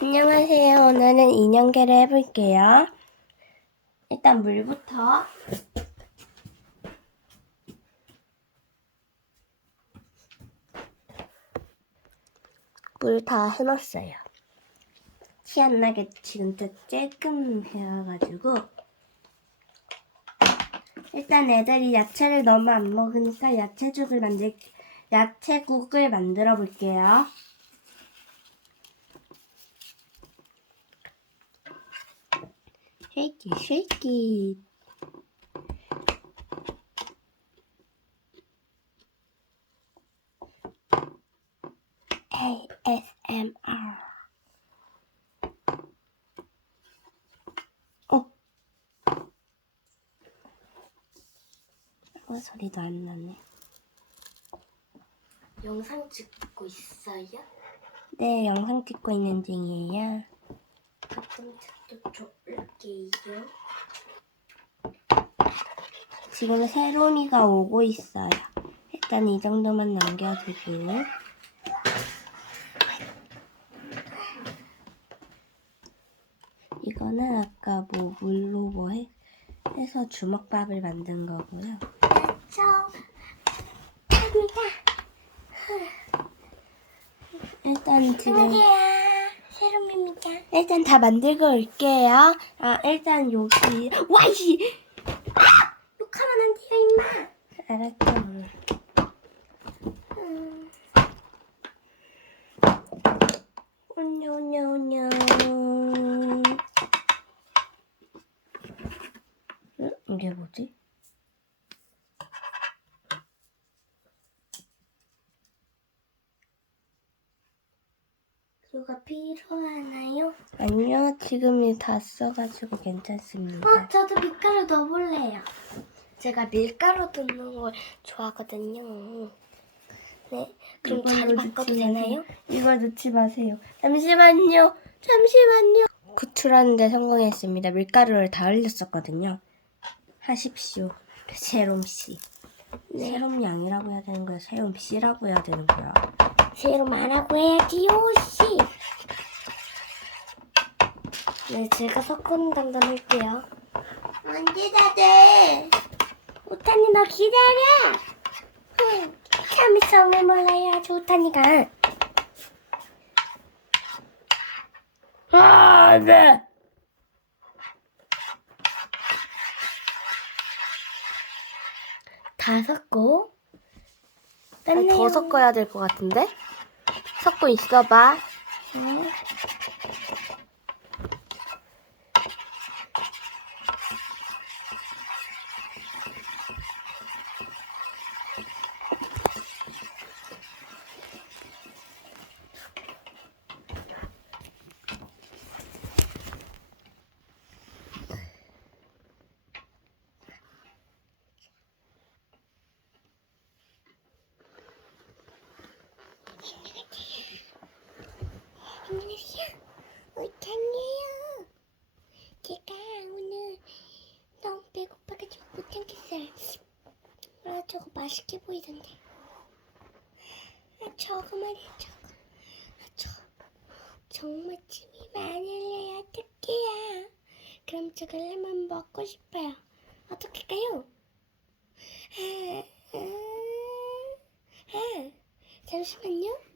안녕하세요. 오늘은 인형개를 해볼게요. 일단 물부터. 물 다 해놨어요. 티 안 나게 또 쬐끔 해와가지고 일단 애들이 야채를 너무 안 먹으니까 야채죽을 만들 야채국을 만들어 볼게요. 쉐이키 쉐이키 ASMR 어? 어 소리도 안 나네 영상 찍고 있어요? 네 영상 찍고 있는 중이에요 줘볼게요. 지금 세롬이가 오고 있어요. 일단 이 정도만 남겨두고. 이거는 아까 뭐 물로 뭐 해, 해서 주먹밥을 만든 거고요. 일단 지금 세롬입니다. 일단 다 만들고 올게요. 아 일단 여기 와이 욕하면 안 돼요, 임마. 알았죠. 음, 오냐 오냐 오냐. 응? 이게 뭐지? 누가 필요하나요? 아니요, 지금이 다 써가지고 괜찮습니다. 어, 저도 밀가루 넣어볼래요. 제가 밀가루 넣는 걸 좋아하거든요. 네, 그럼 이걸로 자리 넣지 바꿔도 마세요. 되나요? 이걸 넣지 마세요. 잠시만요. 잠시만요. 구출하는데 성공했습니다. 밀가루를 다 흘렸었거든요. 하십시오. 세롬 씨. 네. 세롬이 아니라고 해야 되는 거야. 세롬 씨라고 해야 되는 거야. 새로 말하고 해야지요, 씨. 네, 제가 섞은 당근 할게요. 언제 다 돼? 오타니 너 기다려. 응, 참이 성을 몰라야지 오타니가. 아, 네. 다 섞고. 아니, 더 섞어야 될 것 같은데? 섞고 있어봐. 응. 안녕하세요. 오찬이에요. 제가 오늘 너무 참겠어요. 아, 저거 맛있게 보이던데. 아, 저거 말이야, 저거. 아, 저, 정말 침이 많이 흘려요. 어떡해요. 그럼 저걸 한번 먹고 싶어요. 어떻게 할까요? 아, 아, 아, 잠시만요.